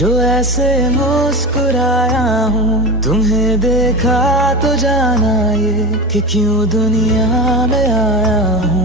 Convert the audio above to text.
जो ऐसे मुस्कुराया हूँ, तुम्हें देखा तो जाना ये कि क्यों दुनिया में आया हूँ।